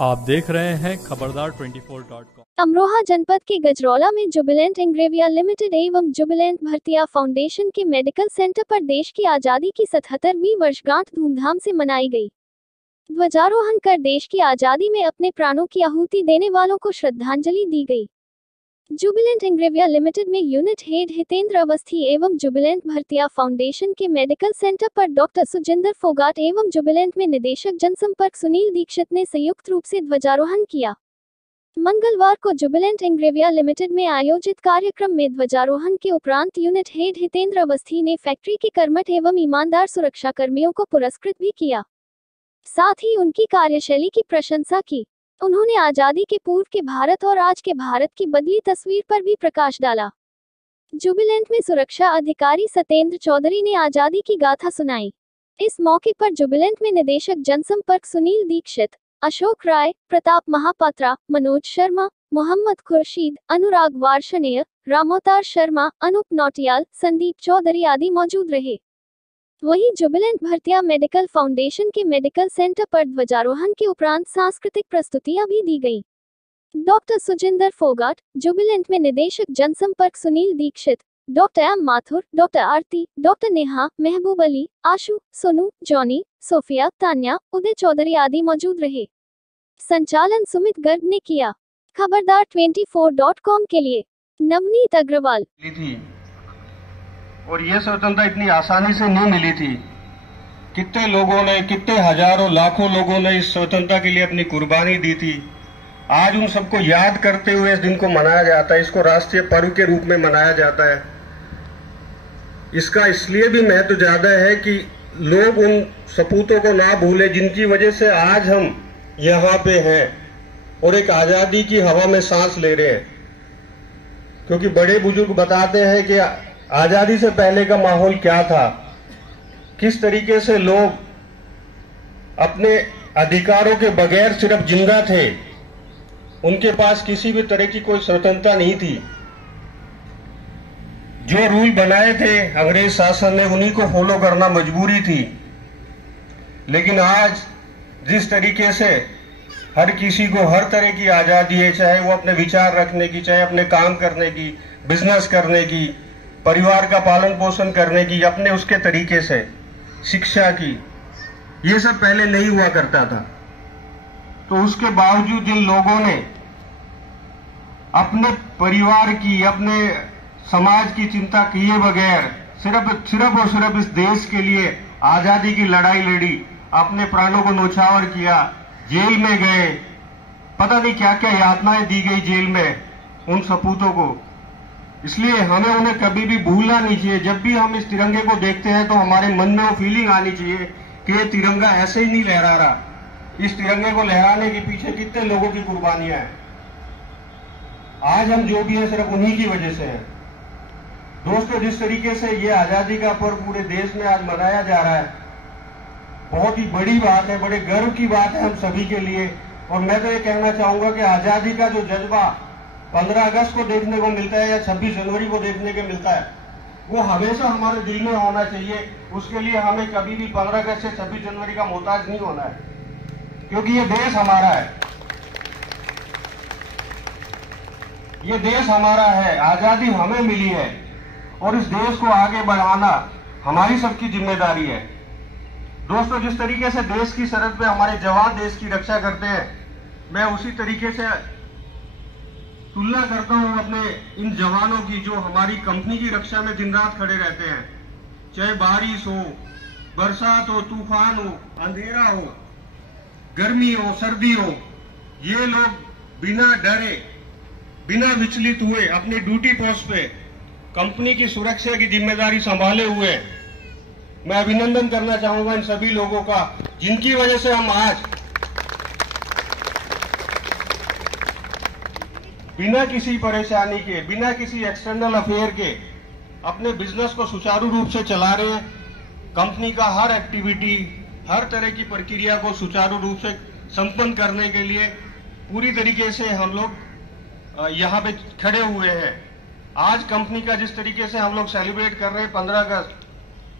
आप देख रहे हैं खबरदार 24.com। अमरोहा जनपद के गजरौला में जुबिलेंट इंग्रेविया लिमिटेड एवं जुबिलेंट भरतिया फाउंडेशन के मेडिकल सेंटर पर देश की आजादी की 77वीं वर्षगांठ धूमधाम से मनाई गई। ध्वजारोहण कर देश की आजादी में अपने प्राणों की आहुति देने वालों को श्रद्धांजलि दी गई। जुबिलेंट इंग्रेविया लिमिटेड में यूनिट हेड हितेंद्र अवस्थी एवं जुबिलेंट भरतिया फाउंडेशन के मेडिकल सेंटर पर डॉक्टर सुजिंदर फोगाट एवं जुबिलेंट में निदेशक जनसंपर्क सुनील दीक्षित ने संयुक्त रूप से ध्वजारोहण किया। मंगलवार को जुबिलेंट इंग्रेविया लिमिटेड में आयोजित कार्यक्रम में ध्वजारोहण के उपरांत यूनिट हेड हितेंद्र अवस्थी ने फैक्ट्री के कर्मठ एवं ईमानदार सुरक्षा कर्मियों को पुरस्कृत भी किया। साथ ही उनकी कार्यशैली की प्रशंसा की। उन्होंने आजादी के पूर्व के भारत और आज के भारत की बदली तस्वीर पर भी प्रकाश डाला। जुबिलेंट में सुरक्षा अधिकारी सत्येंद्र चौधरी ने आजादी की गाथा सुनाई। इस मौके पर जुबिलेंट में निदेशक जनसंपर्क सुनील दीक्षित, अशोक राय, प्रताप महापात्रा, मनोज शर्मा, मोहम्मद खुर्शीद, अनुराग वार्षणेय, रामोतार शर्मा, अनूप नौटियाल, संदीप चौधरी आदि मौजूद रहे। वहीं जुबिलेंट भरतिया मेडिकल फाउंडेशन के मेडिकल सेंटर पर ध्वजारोहण के उपरांत सांस्कृतिक प्रस्तुतियां भी दी गईं। डॉक्टर सुजिंदर फोगाट, जुबिलेंट में निदेशक जनसंपर्क Sunil Dikshit, doctor M Mathur, doctor Aarti, doctor Neha, Mehboob Ali, Ashu, Sonu, Johnny, Sophia, Tanya, Uday Chaudhary आदि मौजूद रहे। संचालन सुमित गर्ग ने किया। खबरदार 24.com के लिए नवनीत अग्रवाल। और ये स्वतंत्रता इतनी आसानी से नहीं मिली थी। कितने लोगों ने, कितने हजारों लाखों लोगों ने इस स्वतंत्रता के लिए अपनी कुर्बानी दी थी। आज उन सबको याद करते हुए इस दिन को मनाया जाता है। इसको राष्ट्रीय पर्व के रूप में मनाया जाता है। इसका इसलिए भी महत्व ज्यादा है कि लोग उन सपूतों को ना भूले जिनकी वजह से आज हम यहाँ पे हैं और एक आजादी की हवा में सांस ले रहे हैं। क्योंकि बड़े बुजुर्ग बताते हैं कि आजादी से पहले का माहौल क्या था, किस तरीके से लोग अपने अधिकारों के बगैर सिर्फ जिंदा थे, उनके पास किसी भी तरह की कोई स्वतंत्रता नहीं थी। जो रूल बनाए थे अंग्रेज शासन ने, उन्हीं को फॉलो करना मजबूरी थी। लेकिन आज जिस तरीके से हर किसी को हर तरह की आजादी है, चाहे वो अपने विचार रखने की, चाहे अपने काम करने की, बिजनेस करने की, परिवार का पालन पोषण करने की, अपने उसके तरीके से शिक्षा की, ये सब पहले नहीं हुआ करता था। तो उसके बावजूद जिन लोगों ने अपने परिवार की, अपने समाज की चिंता किए बगैर सिर्फ और सिर्फ इस देश के लिए आजादी की लड़ाई लड़ी, अपने प्राणों को न्यौछावर किया, जेल में गए, पता नहीं क्या क्या यातनाएं दी गई जेल में उन सपूतों को। इसलिए हमें उन्हें कभी भी भूलना नहीं चाहिए। जब भी हम इस तिरंगे को देखते हैं तो हमारे मन में वो फीलिंग आनी चाहिए कि ये तिरंगा ऐसे ही नहीं लहरा रहा। इस तिरंगे को लहराने के पीछे कितने लोगों की कुर्बानियां हैं। आज हम जो भी हैं सिर्फ उन्हीं की वजह से हैं। दोस्तों, जिस तरीके से ये आजादी का पर्व पूरे देश में आज मनाया जा रहा है, बहुत ही बड़ी बात है, बड़े गर्व की बात है हम सभी के लिए। और मैं तो ये कहना चाहूंगा कि आजादी का जो जज्बा 15 अगस्त को देखने को मिलता है या 26 जनवरी को देखने को मिलता है, वो हमेशा हमारे दिल में होना चाहिए। उसके लिए हमें कभी भी 15 अगस्त से 26 जनवरी का मोहताज नहीं होना है, क्योंकि ये देश हमारा है। ये देश हमारा है, आजादी हमें मिली है और इस देश को आगे बढ़ाना हमारी सबकी जिम्मेदारी है। दोस्तों, जिस तरीके से देश की सरहद पे हमारे जवान देश की रक्षा करते हैं, मैं उसी तरीके से तुलना करता हूं अपने इन जवानों की जो हमारी कंपनी की रक्षा में दिन रात खड़े रहते हैं। चाहे बारिश हो, बरसात हो, तूफान हो, अंधेरा हो, गर्मी हो, सर्दी हो, ये लोग बिना डरे, बिना विचलित हुए अपनी ड्यूटी पोस्ट पे कंपनी की सुरक्षा की जिम्मेदारी संभाले हुए। मैं अभिनंदन करना चाहूंगा इन सभी लोगों का, जिनकी वजह से हम आज बिना किसी परेशानी के, बिना किसी एक्सटर्नल अफेयर के अपने बिजनेस को सुचारू रूप से चला रहे हैं। कंपनी का हर एक्टिविटी, हर तरह की प्रक्रिया को सुचारू रूप से संपन्न करने के लिए पूरी तरीके से हम लोग यहाँ पे खड़े हुए हैं। आज कंपनी का जिस तरीके से हम लोग सेलिब्रेट कर रहे हैं 15 अगस्त,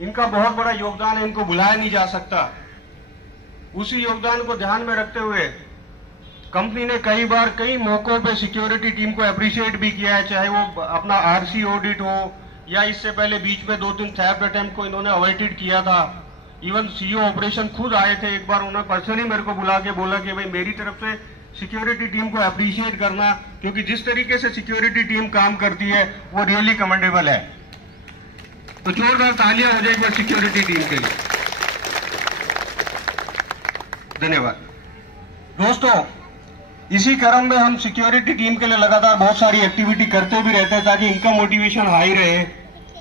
इनका बहुत बड़ा योगदान है, इनको भुलाया नहीं जा सकता। उसी योगदान को ध्यान में रखते हुए कंपनी ने कई बार कई मौकों पे सिक्योरिटी टीम को अप्रिशिएट भी किया है, चाहे वो अपना आरसी ऑडिट हो या इससे पहले बीच में 2-3 थेफ्ट अटेम्प्ट को इन्होंने अवॉइडेड किया था। इवन सीईओ ऑपरेशन खुद आए थे, एक बार उन्होंने पर्सनली मेरे को बुला के बोला कि भाई मेरी तरफ से सिक्योरिटी टीम को अप्रिशिएट करना, क्योंकि जिस तरीके से सिक्योरिटी टीम काम करती है वो रियली कमेंडेबल है। तो जोरदार तालियां हो जाए एक बार सिक्योरिटी टीम के लिए। धन्यवाद दोस्तों। इसी क्रम में हम सिक्योरिटी टीम के लिए लगातार बहुत सारी एक्टिविटी करते भी रहते हैं ताकि इनका मोटिवेशन हाई रहे,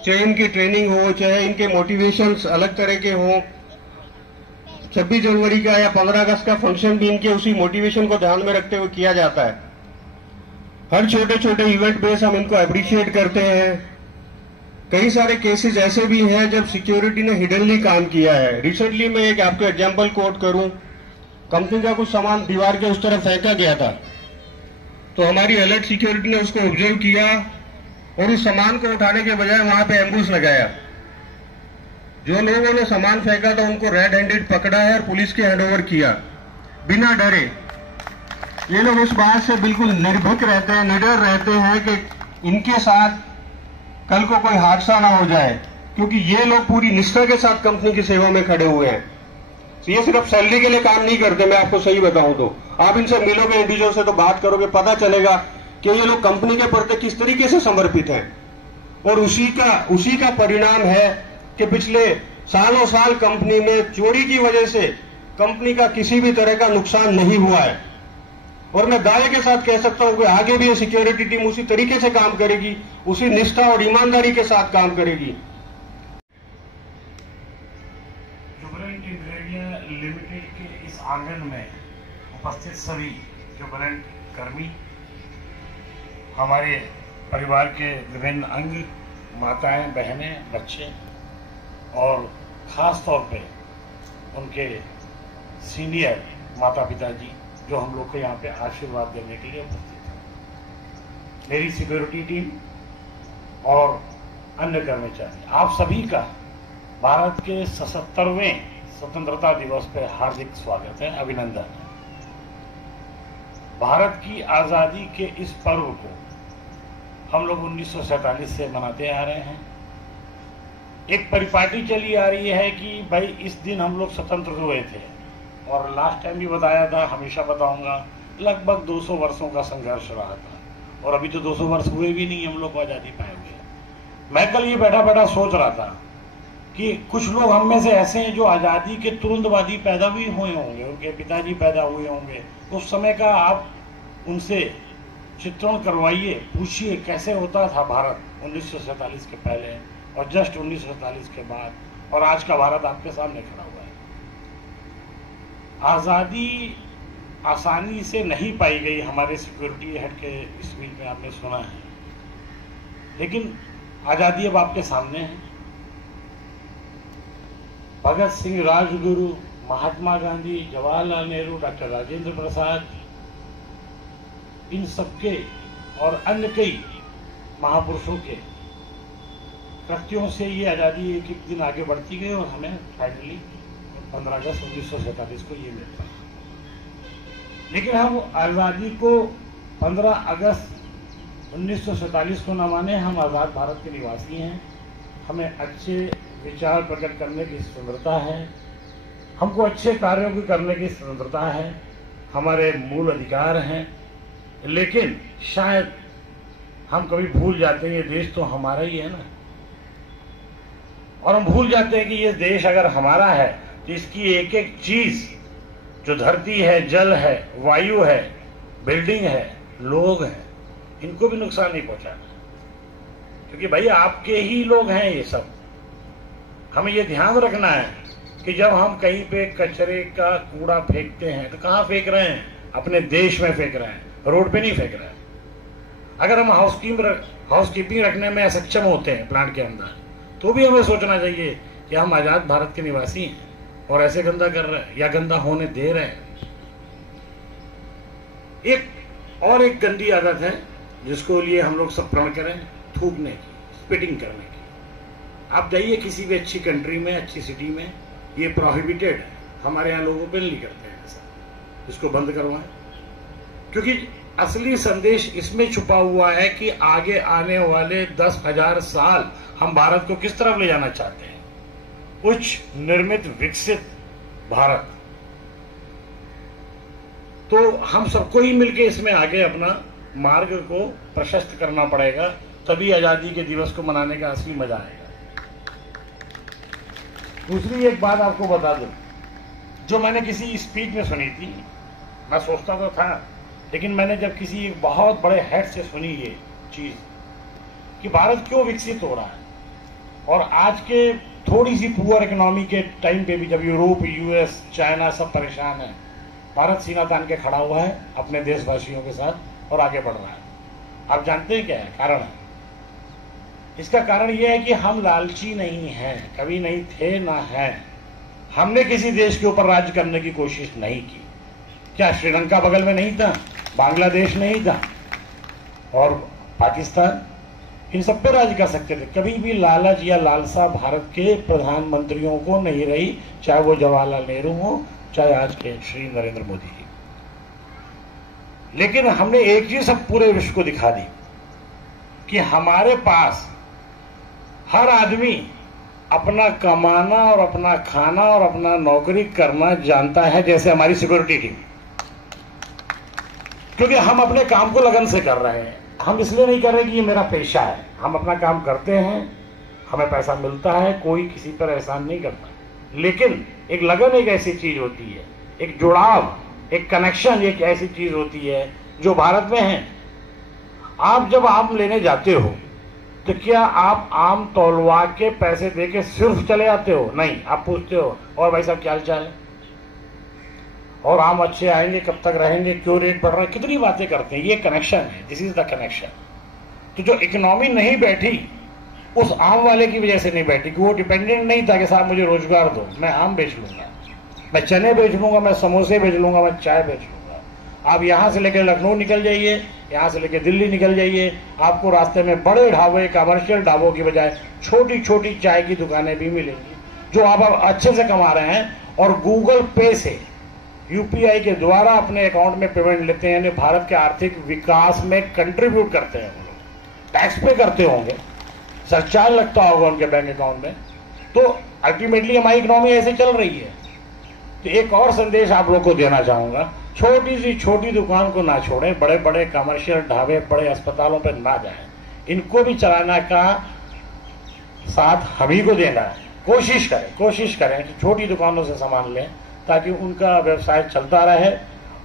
चाहे इनकी ट्रेनिंग हो, चाहे इनके मोटिवेशंस अलग तरह के हो। 26 जनवरी का या 15 अगस्त का फंक्शन भी इनके उसी मोटिवेशन को ध्यान में रखते हुए किया जाता है। हर छोटे छोटे इवेंट बेस हम इनको अप्रिशिएट करते हैं। कई सारे केसेस ऐसे भी हैं जब सिक्योरिटी ने हिडनली काम किया है। रिसेंटली मैं एक आपको एग्जांपल कोट करूं, कंपनी का कुछ सामान दीवार के उस तरफ फेंका गया था, तो हमारी अलर्ट सिक्योरिटी ने उसको ऑब्जर्व किया और उस सामान को उठाने के बजाय वहां पे एम्बुश लगाया। जो लोगों ने सामान फेंका था उनको रेड हैंडेड पकड़ा है और पुलिस के हैंडओवर किया बिना डरे। ये लोग इस बात से बिल्कुल निर्भीक रहते हैं, निडर रहते हैं कि इनके साथ कल को कोई हादसा ना हो जाए, क्योंकि ये लोग पूरी निष्ठा के साथ कंपनी की सेवा में खड़े हुए हैं। ये सिर्फ सैलरी के लिए काम नहीं करते, मैं आपको सही बताऊं तो आप इनसे मिलोगे, इंडिविजुअल से तो बात करोगे, पता चलेगा कि ये लोग कंपनी के प्रति किस तरीके से समर्पित हैं। और उसी का परिणाम है कि पिछले सालों साल कंपनी में चोरी की वजह से कंपनी का किसी भी तरह का नुकसान नहीं हुआ है। और मैं दावे के साथ कह सकता हूं कि आगे भी ये सिक्योरिटी टीम उसी तरीके से काम करेगी, उसी निष्ठा और ईमानदारी के साथ काम करेगी। जुबिलेंट इंग्रेविया लिमिटेड के इस आंगन में उपस्थित सभी जुबिलेंट कर्मी, हमारे परिवार के विभिन्न अंग, माताएं, बहनें, बच्चे और ख़ास तौर पे उनके सीनियर माता पिता जी जो हम लोग को यहाँ पे आशीर्वाद देने के लिए उपस्थित हैं, मेरी सिक्योरिटी टीम और अन्य कर्मचारी, आप सभी का भारत के 77वें स्वतंत्रता दिवस पे हार्दिक स्वागत है, अभिनंदन है। भारत की आज़ादी के इस पर्व को हम लोग 1947 से मनाते आ रहे हैं। एक परिपाटी चली आ रही है कि भाई इस दिन हम लोग स्वतंत्र हुए थे, और लास्ट टाइम भी बताया था, हमेशा बताऊंगा, लगभग 200 वर्षों का संघर्ष रहा था और अभी तो 200 वर्ष हुए भी नहीं हम लोग को आज़ादी पाए हुए। मैं कल ये बैठा बैठा सोच रहा था कि कुछ लोग हम में से ऐसे हैं जो आज़ादी के तुरंत बाद ही पैदा भी हुए होंगे, उनके पिताजी पैदा हुए होंगे, उस समय का आप उनसे चित्रण करवाइए, पूछिए कैसे होता था भारत 1947 के पहले और जस्ट 1947 के बाद, और आज का भारत आपके सामने खड़ा हुआ है। आज़ादी आसानी से नहीं पाई गई, हमारे सिक्योरिटी हेड के स्पीच में आपने सुना है, लेकिन आज़ादी अब आपके सामने है। भगत सिंह, राजगुरु, महात्मा गांधी, जवाहरलाल नेहरू, डॉक्टर राजेंद्र प्रसाद, इन सबके और अन्य कई महापुरुषों के कृत्यों से ये आज़ादी एक एक दिन आगे बढ़ती गई और हमें फाइनली 15 अगस्त 1947 को ये मिलता है। लेकिन हम आज़ादी को 15 अगस्त 1947 को न माने, हम आज़ाद भारत के निवासी हैं, हमें अच्छे विचार प्रकट करने की स्वतंत्रता है, हमको अच्छे कार्यों को करने की स्वतंत्रता है, हमारे मूल अधिकार हैं। लेकिन शायद हम कभी भूल जाते हैं ये देश तो हमारा ही है ना, और हम भूल जाते हैं कि ये देश अगर हमारा है तो इसकी एक एक चीज जो धरती है, जल है, वायु है, बिल्डिंग है, लोग हैं, इनको भी नुकसान नहीं पहुंचाना, क्योंकि भाई आपके ही लोग हैं ये सब। हमें ये ध्यान रखना है कि जब हम कहीं पे कचरे का कूड़ा फेंकते हैं तो कहाँ फेंक रहे हैं? अपने देश में फेंक रहे हैं, रोड पे नहीं फेंक रहे हैं। अगर हम हाउसकीपिंग रखने में सक्षम होते हैं प्लांट के अंदर, तो भी हमें सोचना चाहिए कि हम आजाद भारत के निवासी हैं और ऐसे गंदा कर रहे हैं या गंदा होने दे रहे हैं। एक गंदी आदत है जिसको लिए हम लोग सब प्रण करें, थूकने की, स्पिटिंग करने की। आप जाइए किसी भी अच्छी कंट्री में, अच्छी सिटी में, ये प्रोहिबिटेड है। हमारे यहाँ लोग ओपनली करते हैं ऐसा, इसको बंद करवाएं। क्योंकि असली संदेश इसमें छुपा हुआ है कि आगे आने वाले 10,000 साल हम भारत को किस तरफ ले जाना चाहते हैं, उच्च निर्मित विकसित भारत। तो हम सबको ही मिलकर इसमें आगे अपना मार्ग को प्रशस्त करना पड़ेगा, तभी आजादी के दिवस को मनाने का असली मजा आएगा। दूसरी एक बात आपको बता दूं, जो मैंने किसी स्पीच में सुनी थी, मैं सोचता तो था, लेकिन मैंने जब किसी एक बहुत बड़े हेड से सुनी ये चीज कि भारत क्यों विकसित हो रहा है, और आज के थोड़ी सी पुअर इकोनॉमी के टाइम पे भी जब यूरोप, यूएस, चाइना सब परेशान है, भारत सीना तान के खड़ा हुआ है अपने देशवासियों के साथ और आगे बढ़ रहा है। आप जानते हैं क्या है कारण है? इसका कारण यह है कि हम लालची नहीं हैं, कभी नहीं थे ना हैं। हमने किसी देश के ऊपर राज्य करने की कोशिश नहीं की। क्या श्रीलंका बगल में नहीं था, बांग्लादेश नहीं था और पाकिस्तान, इन सब पे राज्य कर सकते थे। कभी भी लालच या लालसा भारत के प्रधानमंत्रियों को नहीं रही, चाहे वो जवाहरलाल नेहरू हो, चाहे आज के श्री नरेंद्र मोदी जी। लेकिन हमने एक चीज सब पूरे विश्व को दिखा दी कि हमारे पास हर आदमी अपना कमाना और अपना खाना और अपना नौकरी करना जानता है, जैसे हमारी सिक्योरिटी टीम। क्योंकि हम अपने काम को लगन से कर रहे हैं, हम इसलिए नहीं कर रहे कि ये मेरा पेशा है, हम अपना काम करते हैं, हमें पैसा मिलता है, कोई किसी पर एहसान नहीं करता। लेकिन एक लगन एक ऐसी चीज होती है, एक जुड़ाव, एक कनेक्शन एक ऐसी चीज होती है जो भारत में है। आप जब आम लेने जाते हो तो क्या आप आम तौलवा के पैसे देके सिर्फ चले आते हो? नहीं, आप पूछते हो और भाई साहब क्या हाल चाल है, और आम अच्छे आएंगे, कब तक रहेंगे, क्यों रेट बढ़ रहा है, कितनी बातें करते हैं। ये कनेक्शन है, दिस इज द कनेक्शन। तो जो इकोनॉमी नहीं बैठी उस आम वाले की वजह से नहीं बैठी कि वो डिपेंडेंट नहीं था कि साहब मुझे रोजगार दो, मैं आम बेच लूंगा, मैं चने बेच लूंगा, मैं समोसे बेच लूंगा, मैं चाय बेच लूंगा। आप यहां से लेकर लखनऊ निकल जाइए, यहां से लेकर दिल्ली निकल जाइए, आपको रास्ते में बड़े ढाबे, कमर्शियल ढाबों की बजाय छोटी छोटी चाय की दुकानें भी मिलेंगी, जो आप अच्छे से कमा रहे हैं और गूगल पे से, यूपीआई के द्वारा अपने अकाउंट में पेमेंट लेते हैं, यानी भारत के आर्थिक विकास में कंट्रीब्यूट करते हैं। वो लोग टैक्स पे करते होंगे, सरचार्ज लगता होगा उनके बैंक अकाउंट में, तो अल्टीमेटली हमारी इकोनॉमी ऐसे चल रही है। तो एक और संदेश आप लोग को देना चाहूंगा, छोटी सी छोटी दुकान को ना छोड़ें, बड़े बड़े कमर्शियल ढाबे, बड़े अस्पतालों पर ना जाएं, इनको भी चलाना का साथ हम ही को देना है। कोशिश करें कि छोटी दुकानों से सामान लें ताकि उनका व्यवसाय चलता रहे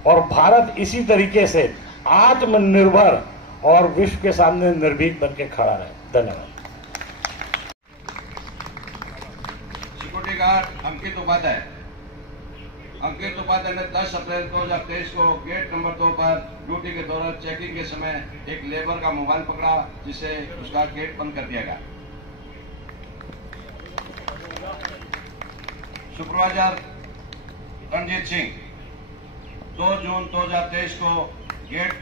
और भारत इसी तरीके से आत्मनिर्भर और विश्व के सामने निर्भीक बन के खड़ा रहे। धन्यवाद। सिक्योरिटी गार्ड अंकित उपाध्याय ने 10 अप्रैल 2023 को गेट नंबर 2 पर ड्यूटी के दौरान चेकिंग के समय एक लेबर का मोबाइल पकड़ा, जिससे उसका गेट बंद कर दिया गया। सुपरवाइजर रणजीत सिंह 2 जून 2023 को गेट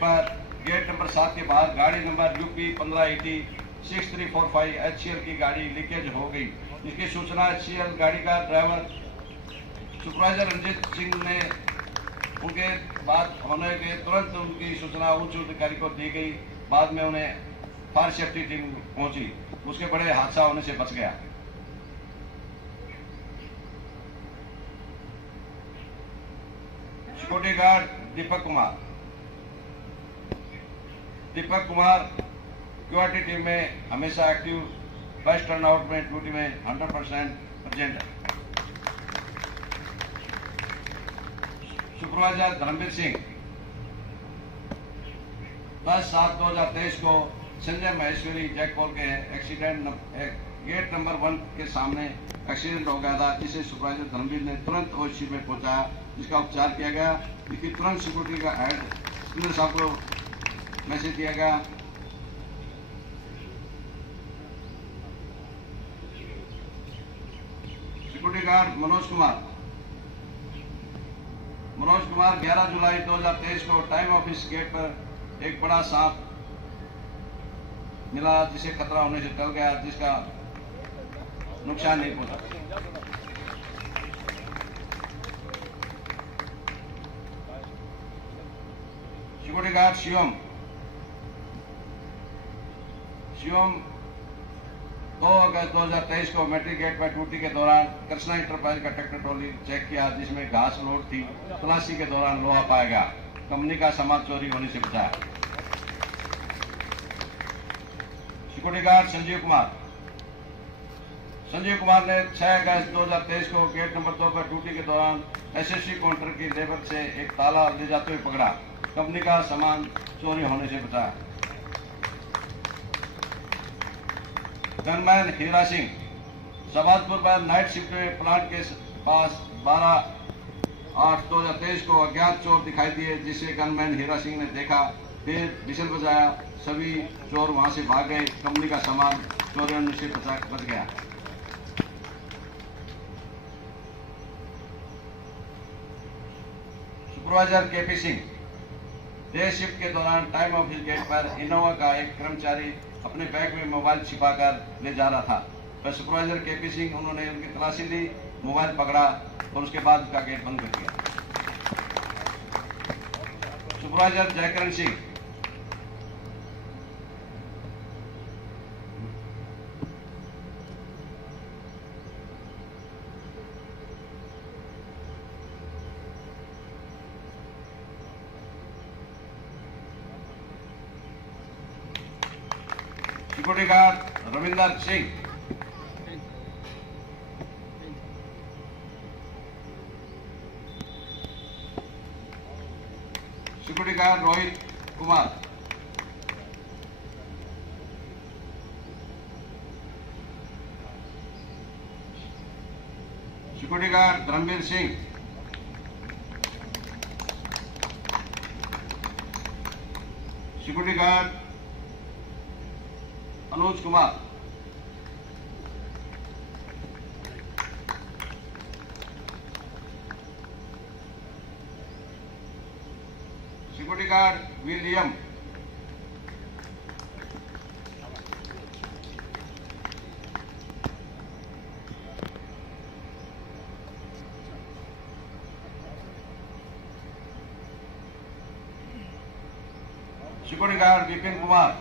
नंबर 7 के बाहर गाड़ी नंबर UP 1580 6345 HCL की गाड़ी लीकेज हो गई, जिसकी सूचना HCL गाड़ी का ड्राइवर सुपरवाइजर रंजीत सिंह ने उनके बात होने के तुरंत उनकी सूचना उच्च अधिकारी को दी गई। बाद में उन्हें फायर सेफ्टी टीम पहुंची, उसके बड़े हादसा होने से बच गया। Security guard Deepak Kumar QRT team में हमेशा एक्टिव, बेस्ट टर्नआउट में ड्यूटी में 100% प्रेजेंट है। सुपरवाइजर धर्मवीर सिंह 10/7/2023 को संजय महेश्वरी जैकपोल के एक्सीडेंट गेट नंबर 1 के सामने एक्सीडेंट हो गया था, जिसे सुपरवाइजर धर्मवीर ने तुरंत ओएचसी में पहुंचाया, जिसका उपचार किया गया। इसकी तुरंत सिक्योरिटी का हेड सुनील साहब को मैसेज दिया गया। सिक्योरिटी गार्ड मनोज कुमार 11 जुलाई 2023 को टाइम ऑफिस गेट पर एक बड़ा सांप मिला, जिसे खतरा होने से टल गया, जिसका नुकसान नहीं पहुंचा। सिक्योरिटी गार्ड शिवम 2 अगस्त 2023 को मैट्रिक गेट पर ड्यूटी के दौरान कृष्णा इंटरप्राइज का ट्रैक्टर ट्रॉली चेक किया, जिसमें घास लोड थी। तलाशी के दौरान लोहा पाया गया। कंपनी का सामान चोरी होने से बचा। सिक्योरिटी गार्ड संजीव कुमार ने 6 अगस्त 2023 को गेट नंबर 2 पर ड्यूटी के दौरान एसएससी काउंटर की लेबर से एक ताला ले जाते हुए पकड़ा। कंपनी का सामान चोरी होने से बचा। गनमैन हीरा सिंह सबाजपुर पर नाइट शिफ्ट में प्लांट के पास 12/8/2023 को अज्ञात चोर दिखाई दिए, जिसे गनमैन हीरा सिंह ने देखा, फिर विशल बजाया। सभी चोर वहां से भाग गए। कंपनी का सामान चोरी होने से बच गया। Supervisor KP Singh day shift के दौरान टाइम ऑफिस गेट पर इनोवा का एक कर्मचारी अपने बैग में मोबाइल छिपाकर ले जा रहा था। पर सुपरवाइजर केपी सिंह उन्होंने उनकी तलाशी ली, मोबाइल पकड़ा और उसके बाद उसका गेट बंद कर दिया। Supervisor Jaikaran Singh security guard Ravinder Singh security guard Rohit Kumar security guard Dharamvir Singh security guard Anuj Kumar security guard William security guard Vipin Kumar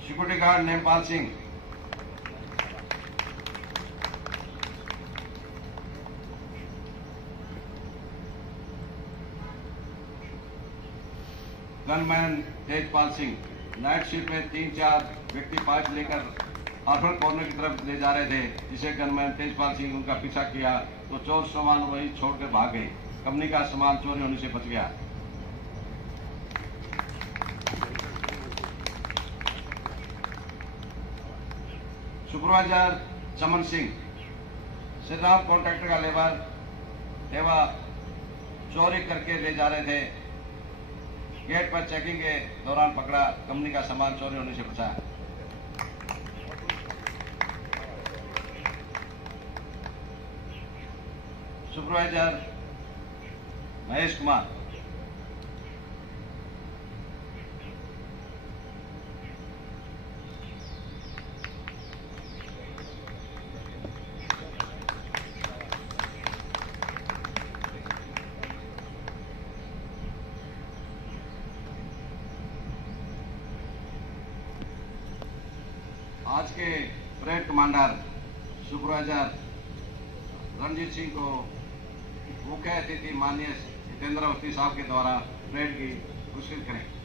security guard Nempal Singh gunman Tejpal Singh night shift में 3-4 व्यक्ति पाइप लेकर आर्फर कॉर्नर की तरफ ले जा रहे थे, जिसे गनमैन तेजपाल सिंह उनका पीछा किया तो चोर सामान वही छोड़कर भाग गए। कंपनी का सामान चोरी होने से बच गया। सुपरवाइजर चमन सिंह श्री राम कॉन्ट्रैक्टर का लेबर एवं चोरी करके ले जा रहे थे। गेट पर चेकिंग के दौरान पकड़ा। कंपनी का सामान चोरी होने से बचा। सुपरवाइजर महेश कुमार आज के parade commander supervisor Ranjit Singh को मुख्य अतिथि माननीय जितेंद्र अवस्थी साहब के द्वारा परेड की पुरस्कृत करें।